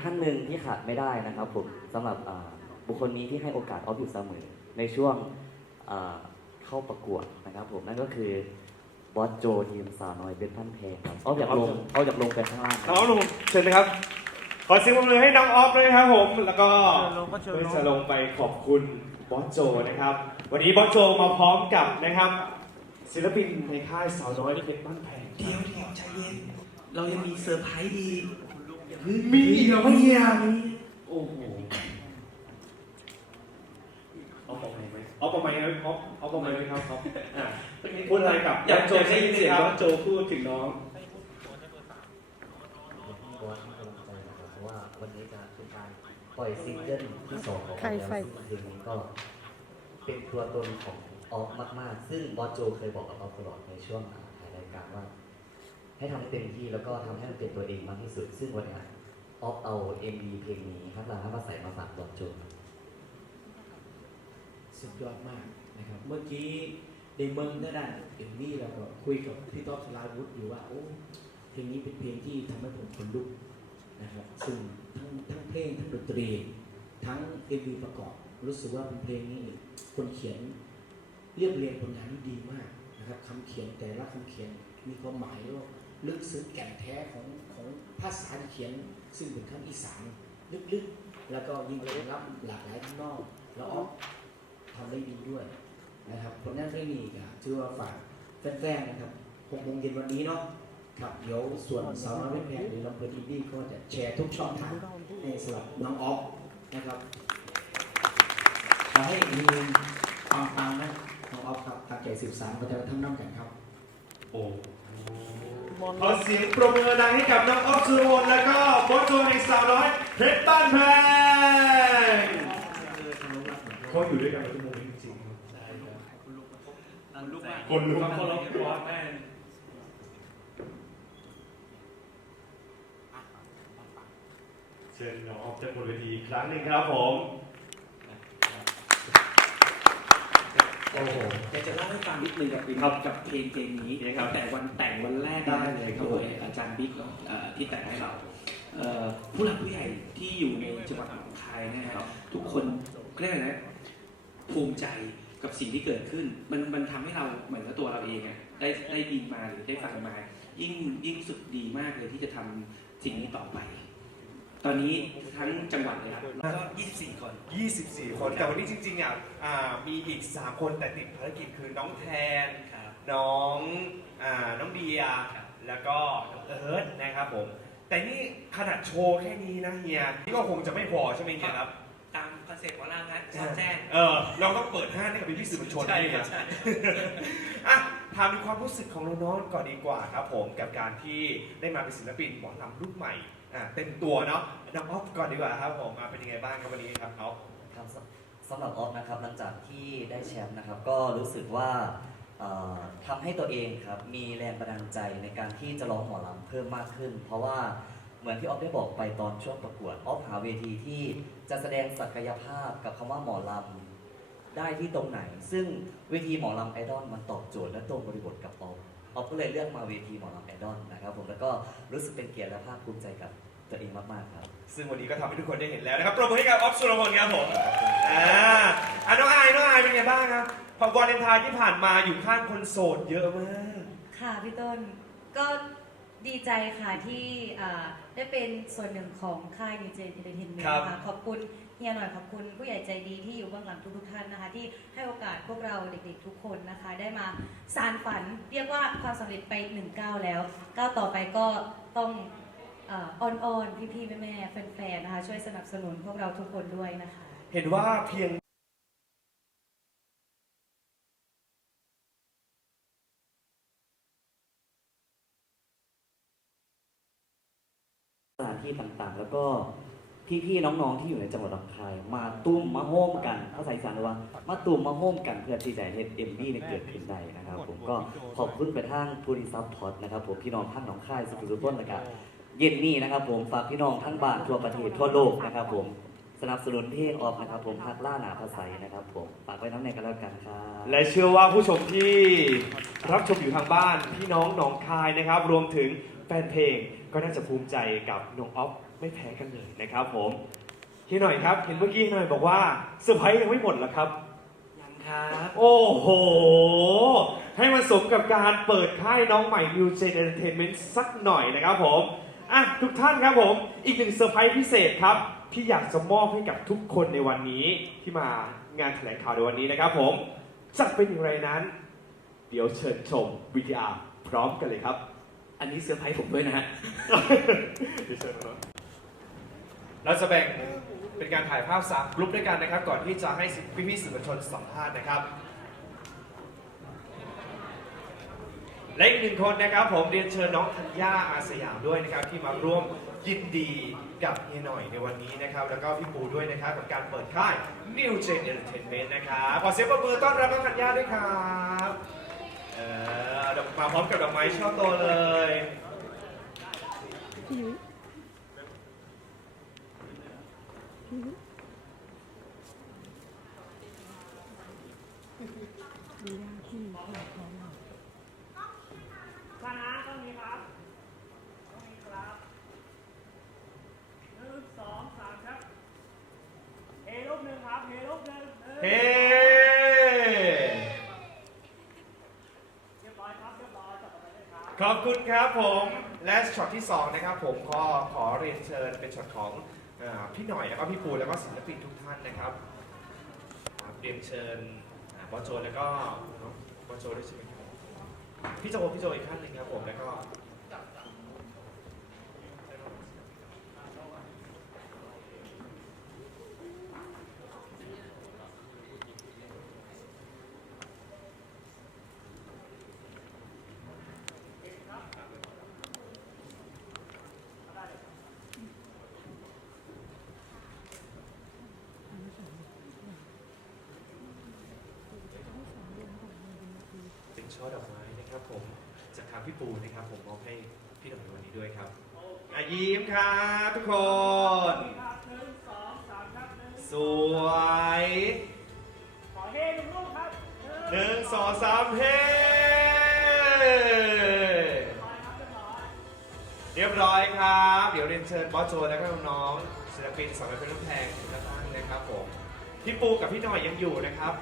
ท่านหนึ่งที่ขาดไม่ได้นะครับผมสำหรับอ่าบุคคลนี้ที่ให้โอกาสออฟอยู่เสมอในช่วงอ่าเข้าประกวดนะครับผมนั่นก็คือบอสโจทีมสาวน้อยเป็นท่านเพลงครับออฟอยากลงออฟอยากลงไปข้างล่างคน้รับองลุงเชิญนะครับ ขอเสียงปรบมือให้น้องออฟด้วยนะครับผม แล้วก็เชิญลงก็เชิญลงเพื่อจะลงไปขอบคุณบอสโจนะครับ วันนี้บอสโจมาพร้อมกับนะครับ ศิลปินในค่ายสาวน้อยเพชรบ้านแพงเดี๋ยวเดี๋ยวใจเย็น เรายังมีเซอร์ไพรส์อีก มีอีกเหรอเฮียโอ้โหเอาประมาณไหมเอาประมาณไหมเอาเอาประมาณไหมครับเอาอะพูดอะไรกับอยากโจได้ยินเสียงว่าโจพูดถึงน้องบอสให้กำลังใจนะครับเพราะว่าวันนี้จะเป็นการปล่อยซิงเกิลที่สองของใครแล้วซึ่งเพลงนี้ก็เป็นตัวตนของออฟมาก ๆ ซึ่งบอสโจเคยบอกกับออฟตลอดในช่วงถ่ายรายการว่า ให้ทำให้เต็มที่แล้วก็ทำให้มันเป็นตัวเองมากที่สุด ซึ่งวันนี้ออฟเอา MV เพลงนี้ครับลาให้มาใส่มาฝากบอสโจครับสุดยอดมากนะครับ เมื่อกี้ในเมืองด้านเอ็มวี่เราก็คุยกับพี่ต๊อบสลาวุฒิอยู่ว่าโอ้เพลงนี้เป็นเพลงที่ทำให้ผมขนลุกนะครับซึ่งทั้งทั้งเพลงทั้งดนตรี ทั้งเอ็มวีประกอบ รู้สึกว่าเป็นเพลงนี้คนเขียนเรียบเรียงผลงานที่ดีมากนะครับคำเขียนแต่ละคำเขียนมีความหมายแล้วา ลึกซึ้งแก่นแท้ของของภาษาที่เขียน ซึ่งเป็นคำอีสานลึกๆ แล้วก็ยิ่งเป็นรับหลากหลายข้างนอก แล้วออกทำได้ดีด้วยนะครับผลงานเพลงนี้ก็ถือว่าฝากแฟนๆนะครับหกโมงเย็นวันนี้เนาะครับเดี๋ยวส่วนสาวน้อยไม่แพงหรือลำเพลินอินดี้ก็จะแชร์ทุกช่องทางให้สำหรับน้องออฟนะครับขอให้มีปังๆนะน้องออฟครับทางใจสิบสามก็จะทั้งน้ำกันครับ โอ้ ขอเสียงปรบมือดังให้กับน้องออฟสุรวนแล้วก็บอสโจในสาวน้อยเพชรบ้านแพงเขาอยู่ด้วยกันมาชั่วโมงนี้จริงๆครับลูกมากคนลุกความเคารพบอสแม่เชิญน้องออฟจากบนเวทีอีกครั้งหนึ่งครับผม โอ้โห อยากจะเล่าให้ฟังนิดนึงกับครับกับเพลงเพลงนี้นี่ครับแต่วันแต่งวันแรกได้เลยครับโดยอาจารย์บิ๊กเอ่อที่แต่งให้เราเอ่อผู้หลักผู้ใหญ่ที่อยู่ในจังหวัดหนองคายนะครับทุกคนเรียกอะไรนะภูมิใจกับสิ่งที่เกิดขึ้น มันมันทำให้เราเหมือนกับตัวเราเองอะได้ได้ยินมาหรือได้ฟังมา ยิ่งยิ่งรู้สึกดีมากเลยที่จะทำสิ่งนี้ต่อไป ตอนนี้ทั้งจังหวัดเลยครับแล้วก็ 24 คน 24 คนแต่วันนี้จริงๆอะอ่ามีอีก 3 คนแต่ติดภารกิจคือน้องแทน ครับ น้องอ่าน้องเดียครับ แล้วก็น้องเอิร์ธนะครับผม แต่นี่ขนาดโชว์แค่นี้นะเฮียนี่ก็คงจะไม่พอใช่ไหมเฮียครับ ตามคอนเซ็ปต์ของเราฮะชอบแจ้งเออเราต้องเปิดห้างให้กับพี่ๆสื่อมวลชนใช่ด้วยครับนะ ใช่อะถามดูความรู้สึกของน้องๆก่อนดีกว่าครับผมกับการที่ได้มาเป็นศิลปินหมอลำรุ่นใหม่ อะเต็มตัวเนาะน้องออฟก่อนดีกว่าครับผมอะเป็นยังไงบ้างครับวันนี้ครับออฟครับสสำหรับออฟนะครับหลังจากที่ได้แชมป์นะครับ ก็รู้สึกว่าเอ่อทำให้ตัวเองครับมีแรงบันดาลใจในการที่จะร้องหมอลำเพิ่มมากขึ้น เพราะว่าเหมือนที่ออฟได้บอกไปตอนช่วงประกวดออฟหาเวทีที่จะแสดงศักยภาพกับคำว่าหมอลำได้ที่ตรงไหน ซึ่งเวทีหมอลำไอดอลมันตอบโจทย์และตรงบริบทกับออฟ ออฟก็เลยเลือกมาเวทีหมอลำไอดอลนะครับผมแล้วก็รู้สึกเป็นเกียรติและภาคภูมิใจกับตัวเองมากๆครับ ซึ่งวันนี้ก็ทำให้ทุกคนได้เห็นแล้วนะครับปรบมือให้กับออฟสุรพลครับผมอ่าอะน้องอายน้องอายเป็นไงบ้างครับพอวาเลนไทน์ที่ผ่านมาอยู่ข้างคนโสดเยอะมาก ค่ะพี่ต้นก็ดีใจค่ะที่อ่าได้เป็นส่วนหนึ่งของค่ายนิวเจนเอนเตอร์เทนเมนครับต์ค่ะขอบคุณ เฮียหน่อยขอบคุณผู้ใหญ่ใจดีที่อยู่เบื้องหลังทุกๆท่านนะคะ ที่ให้โอกาสพวกเราเด็กๆทุกคนนะคะ ได้มาสารฝันเรียกว่าความสำเร็จไปหนึ่งก้าวแล้วก้าวต่อไปก็ต้องอ่าอ้อนๆพี่ๆแม่ๆแฟนๆนะคะ ช่วยสนับสนุนพวกเราทุกคนด้วยนะคะ เห็นว่าเพียงสถานที่ต่างๆ แล้วก็ พี่ๆน้องๆที่อยู่ในจังหวัดลำคาย มาตุ้มมาโฮมกันภาษาอีสานเรียกว่ามาตุ้มมาโฮมกันเพื่อที่จะเห็นเอ็มบี้ในยเกิดขึ้นได้นะครับ ผมก็ขอบคุณไปทางผู้ที่ซัพพอร์ตนะครับ ผมพี่น้องทั้งหนองคายสุขุมสุขต้นนะครับเย็นนี้นะครับ ผมฝากพี่น้องทั้งบ้านทั่วประเทศทั่วโลกนะครับ ผมสนับสนุนเพลงออกนะครับ ผมพักล่าหนาภาษานะครับ ผมฝากไว้น้ำในกันแล้วกันครับ และเชื่อว่าผู้ชมที่รับชมอยู่ทางบ้าน พี่น้องหนองคายนะครับ รวมถึงแฟนเพลงก็น่าจะภูมิใจกับน้องออฟ ไม่แพ้กันเลยนะครับผมเฮียหน่อยครับ เห็นเมื่อกี้เฮียหน่อยบอกว่าเซอร์ไพรส์ยังไม่หมดเหรอครับ ยังครับ โอ้โห ให้มันสมกับการเปิดค่ายน้องใหม่ New Gen Entertainment สักหน่อยนะครับผมอะทุกท่านครับผม อีกหนึ่งเซอร์ไพรส์พิเศษครับ ที่อยากจะมอบให้กับทุกคนในวันนี้ที่มางานแถลงข่าวในวันนี้นะครับผมจะเป็นอย่างไรนั้น เดี๋ยวเชิญชม VTR พร้อมกันเลยครับ อันนี้เซอร์ไพรส์ผมด้วยนะฮะ เดี๋ยวเชิญครับ เราจะแบ่งเป็นการถ่ายภาพสามกลุ่มด้วยกันนะครับ ก่อนที่จะให้พี่ๆสื่อมวลชนสัมภาษณ์นะครับและอีกหนึ่งคนนะครับผมเรียนเชิญน้องธัญญาอาสยามด้วยนะครับ ที่มาร่วมยินดีกับเฮียหน่อยในวันนี้นะครับ แล้วก็พี่ปูด้วยนะครับกับการเปิดค่าย New Gen Entertainment นะครับขอเสียงปรบมือต้อนรับน้องธัญญาด้วยครับเออดอกมาพร้อมกับดอกไม้ช่อโตเลย คณะก็มีครับก็มีครับหนึ่งสองสามครับเฮรูปหนึ่งครับเฮรูปหนึ่งหนึ่งเฮเรียบร้อยครับเรียบร้อยจบไปเลยครับ ขอบคุณครับผม และช็อตที่ 2 นะครับผมก็ขอเรียนเชิญเป็นช็อตของ อ่อพี่หน่อยแล้วก็พี่ปูแล้วก็ศิลปินทุกท่านนะครับครับเรียนเชิญอ่าบอสโจแล้วก็น้องบอสโจด้วยใช่ไหมครับพี่โจพี่โจอีกท่านหนึ่งครับผมแล้วก็ เป็น ช่อดอกไม้นะครับผมจากทางพี่ปูนะครับผมมอบให้พี่หน่อยในวันนี้ด้วยครับอายิ้มครับทุกคน ครับหนึ่งสองสามครับหนึ่งสวยขอเฮหนึ่งลูกครับหนึ่งสองสามเฮ้ร้อยครับเรียบร้อยเรียบร้อยครับ เดี๋ยวเรียนเชิญบอสโจแล้วก็น้องๆศิลปินสาวน้อยเป็นรุ่นแพงทุกท่านนะครับผมพี่ปูกับพี่หน่อยยังอยู่นะครับ